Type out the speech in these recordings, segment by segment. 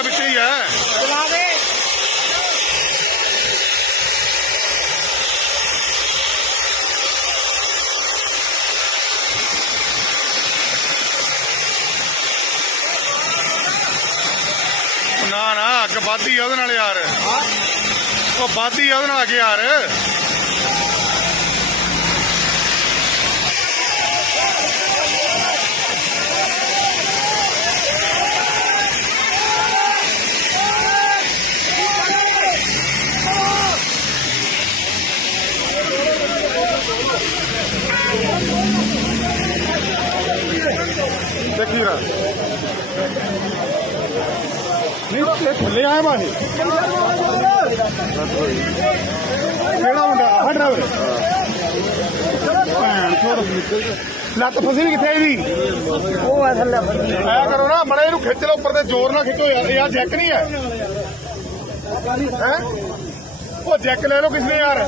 ਦਾ ਵਿੱਚ ਹੀ ਹੈ ਚਲਾ ਦੇ ਨਾ ਨਾ ਅੱਗ ਵੱਧਦੀ ਆ ਉਹਦੇ ਨਾਲ ਯਾਰ ਉਹ ਵੱਧਦੀ ਆ ਉਹਦੇ ਨਾਲ ਅੱਗ ਯਾਰ ਰਾ ਨਹੀਂ ਇਹ ਥੱਲੇ ਆਇਆ ਬਾਹੇ ਕਿਹੜਾ ਮੁੰਡਾ? ਆਹ ਡਰਾਈਵਰ ਭੈਣ ਛੋੜ। ਲੱਤ ਫਸੀ ਵੀ ਕਿੱਥੇ ਇਹਦੀ? ਉਹ ਹੈ ਥੱਲੇ ਆਇਆ ਕਰੋ ਨਾ ਮੜੇ ਇਹਨੂੰ ਖਿੱਚ ਲਓ ਉੱਪਰ ਤੇ ਜ਼ੋਰ ਨਾਲ ਖਿੱਚੋ ਯਾਰ ਇਹ ਆ ਜੈਕ ਨਹੀਂ ਹੈ। ਹੈ? ਉਹ ਜੈਕ ਲੈ ਲਓ ਕਿਸ ਨੇ ਯਾਰ।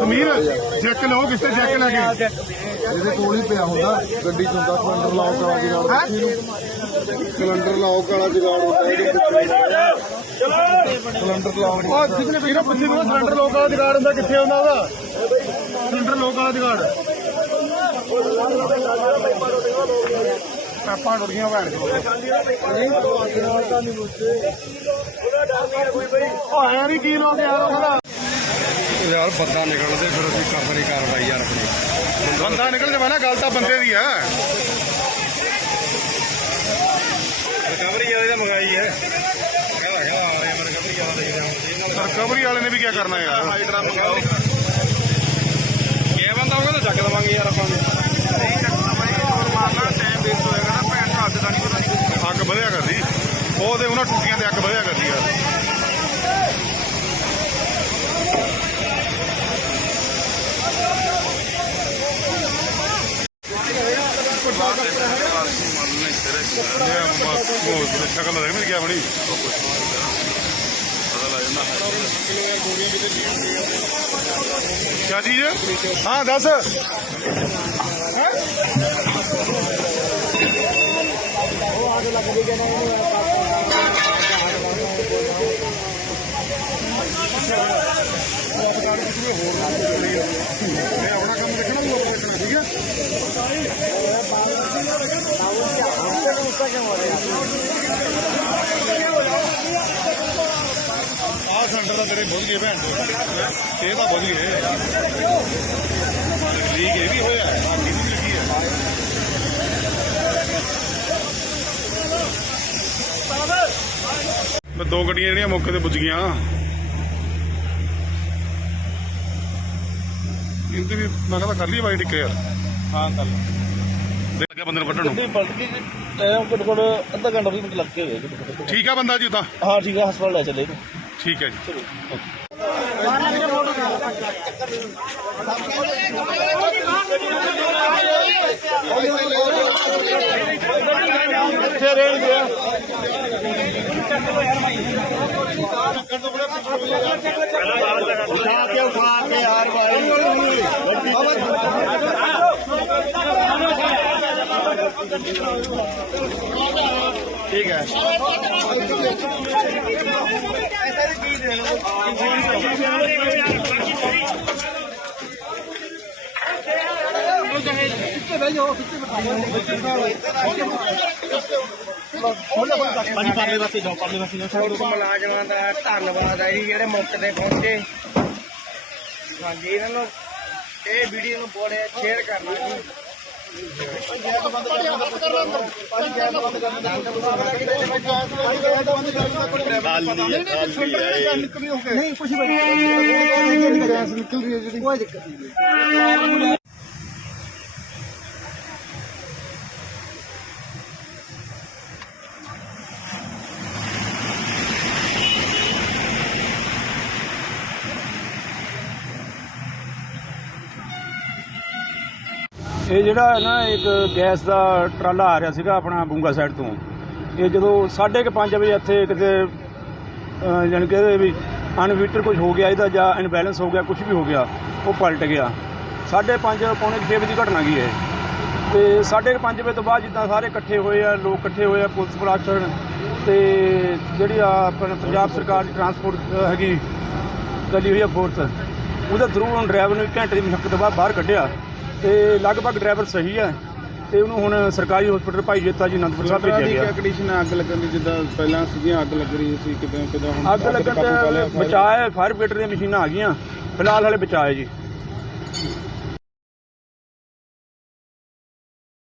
ਸਮੀਰ ਜੈਕ ਲਓ ਕਿਸ ਜੈਕ ਲੈ ਕੇ। ਇਹਦੇ ਕੋਲ ਹੀ ਪਿਆ ਹੁੰਦਾ ਗੱਡੀ ਚ ਹੁੰਦਾ ਸਿਲੰਡਰ ਲੌਕ ਵਾਲਾ ਜੁਗਾੜ? ਸਿਲੰਡਰ ਲੌਕ ਵਾਲਾ ਜੁਗਾੜ ਹੁੰਦਾ ਇਹਦੇ ਵਿੱਚ ਸਿਲੰਡਰ ਲੌਕ ਉਹ ਜਿਸਨੇ ਵੀਰੋ ਪਿੱਛੇ ਨੂੰ ਸਿਲੰਡਰ ਲੋਕ ਵਾਲਾ ਜਗਾੜ ਹੁੰਦਾ ਕਿੱਥੇ ਹੁੰਦਾ ਉਹਦਾ ਸਿਲੰਡਰ ਲੋਕ ਵਾਲਾ ਜਗਾੜ। ਭੈਣ ਉਹ ਆਇਆ ਨਹੀਂ ਕੀ ਲੋਕ ਯਾਰ ਉਹਦਾ ਯਾਰ ਬੰਦਾ ਨਿਕਲਦੇ ਫਿਰ ਅਸੀਂ ਕਰ ਰਹੀ ਕਾਰਵਾਈ ਯਾਰ ਆਪਣੀ। ਬੰਦਾ ਨਿਕਲ ਜਾਵੇ ਨਾ ਗੱਲ ਤਾਂ ਬੰਦੇ ਦੀ ਹੈ ਰਿਕਵਰੀ ਵਾਲੇ ਦਾ ਮੰਗਾਈ ਹੈ। ਆ ਰਿਕਵਰੀ ਵਾਲਾ ਨੇ ਵੀ ਕੀ ਕਰਨਾ ਯਾਰ? ਹਾਈਡਰਾ ਮੰਗਾਓ। ਕੀ ਬੰਦਾ ਉਹ ਕਹਿੰਦਾ ਚੱਕ ਦਵਾਂਗੇ ਯਾਰ ਆਪਾਂ ਅੱਗ ਵਧਿਆ ਕਰਦੀ। ਉਹਦੇ ਉਹਨਾਂ ਟੁੱਟੀਆਂ ਤੇ ਅੱਗ ਵਧਿਆ ਕਰਦੀ ਸ਼ਕਲ ਬਣੀ ਕਿਆ ਚੀਜ਼ ਹਾਂ ਦੱਸ ਹੈਂ? ਮੈਂ ਆਪਣਾ ਕੰਮ ਦੇਖਣਾ ਲੋਕ ਦੇਖਣਾ ਠੀਕ ਹੈ ਆਹ ਸਿਲੰਡਰ ਦਾ ਤੇਰੇ ਬੁੱਝ ਗਏ ਭੈਣ ਤੋਂ ਇਹ ਤਾਂ ਬੁੱਝ ਗਏ। ਲੀਕ ਇਹ ਵੀ ਹੋਇਆ। ਬਾਕੀ ਵੀ ਲੱਗੀ ਹੈ ਮੈਂ ਦੋ ਗੱਡੀਆਂ ਜਿਹੜੀਆਂ ਮੌਕੇ ਤੇ ਪੁੱਜ ਗਈਆਂ। ਇੰਦੀ ਵੀ ਮੈਂ ਕਹਿੰਦਾ ਕਰ ਲਈ ਬਾਈ ਟਿੱਕੇ ਯਾਰ। ਹਾਂ ਕਰ ਦੇਖ ਲੱਗਿਆ ਬੰਦੇ ਨੂੰ ਕੱਢਣ ਨੂੰ। ਗੱਡੀ ਪਲਟ ਗਈ ਟਾਈਮ ਘੱਟ ਘੱਟ ਅੱਧਾ ਘੰਟਾ ਵੀ ਲੱਗ ਕੇ ਹੋਏ। ਠੀਕ ਆ ਬੰਦਾ ਜੀ ਉਦਾਂ ਹਾਂ ਠੀਕ ਹੈ ਹਸਪਤਾਲ ਲੈ ਚੱਲੇ ਇਹਨੂੰ। ਠੀਕ ਹੈ ਜੀ। ਕਿੱਥੇ ਰਹਿ ਗਿਆ ਉਠਾ ਕੇ ਉਠਾ ਕੇ ਯਾਰ ਭਾਈ ਠੀਕ ਹੈ ਪਾਣੀ ਪਰਲੇ ਪਾਸੇ ਜਾਓ ਪਰਲੇ ਪਾਸੇ ਜਾਓ ਪੁਲਿਸ ਮੁਲਾਜ਼ਮਾਂ ਦਾ ਧੰਨਵਾਦ ਹੈ ਜੀ ਜਿਹੜੇ ਮੌਕੇ ਤੇ ਪਹੁੰਚੇ ਹਾਂਜੀ, ਇਹਨਾਂ ਨੂੰ ਇਹ ਵੀਡੀਓ ਨੂੰ ਬੋੜੇ ਸ਼ੇਅਰ ਕਰਨਾ ਜੀ। ਨਹੀਂ ਹੈ ਜਿਹੜੀ। ਕੋਈ ਦਿੱਕਤ ਨਹੀਂ ਇਹ ਜਿਹੜਾ ਹੈ ਨਾ ਇੱਕ ਗੈਸ ਦਾ ਟਰਾਲਾ ਆ ਰਿਹਾ ਸੀਗਾ ਆਪਣਾ ਬੂੰਗਾ ਸਾਈਡ ਤੋਂ। ਇਹ ਜਦੋਂ 5:30 ਵਜੇ ਇੱਥੇ ਕਿਤੇ ਅਹ, ਜਾਣੀ ਕਿ ਇਹਦੇ ਵੀ ਅਨਵੀਟਰ ਕੁਝ ਹੋ ਗਿਆ ਇਹਦਾ ਜਾਂ ਇਨਬੈਲੈਂਸ ਹੋ ਗਿਆ ਕੁਝ ਵੀ ਹੋ ਗਿਆ ਉਹ ਪਲਟ ਗਿਆ। 5:30 ਪੌਣੇ 6 ਵਜੇ ਦੀ ਘਟਨਾ ਗਈ ਇਹ ਤੇ 5:30 ਵਜੇ ਤੋਂ ਬਾਅਦ ਜਿੱਦਾਂ ਸਾਰੇ ਇਕੱਠੇ ਹੋਏ ਆ ਲੋਕ ਇਕੱਠੇ ਹੋਏ ਆ ਪੁਲਿਸ ਪ੍ਰਸ਼ਾਸਨ ਤੇ ਜਿਹੜੀ ਆ ਆਪਣਾ ਪੰਜਾਬ ਸਰਕਾਰ ਦੀ ਟਰਾਂਸਪੋਰਟ ਹੈਗੀ ਚੱਲੀ ਹੋਈ ਆ ਫੋਰਸ ਉਹਦੇ ਥਰੂ ਹੁਣ ਡਰਾਈਵਰ ਨੂੰ ਇੱਕ ਘੰਟੇ ਦੀ ਮੁਸ਼ੱਕਤ ਤੋਂ ਬਾਅਦ ਬਾਹਰ ਕੱਢਿਆ। ਤੇ ਲਗਭਗ ਡਰਾਈਵਰ ਸਹੀ ਹੈ ਤੇ ਉਹਨੂੰ ਹੁਣ ਸਰਕਾਰੀ ਹਸਪੀਟਲ ਭਾਈ ਜੇਤਾ ਜੀ ਅਨੰਦਪੁਰ ਸਾਹਿਬ ਭੇਜਿਆ ਗਿਆ। ਕੰਡੀਸ਼ਨ ਅੱਗ ਲੱਗਣ ਦੀ ਜਿੱਦਾਂ ਪਹਿਲਾਂ ਸੀਗੀਆਂ ਅੱਗ ਲੱਗ ਰਹੀ ਸੀ ਕਿਦਾਂ ਕਿਦਾਂ ਹੁਣ ਅੱਗ ਲੱਗਣ ਤੇ ਬਚਾਅ ਫਾਇਰ ਬ੍ਰਿਗੇਡ ਦੀਆਂ ਮਸ਼ੀਨਾਂ ਆ ਗਈਆਂ। ਫਿਲਹਾਲ ਹਲੇ ਬਚਾਅ ਹੈ ਜੀ।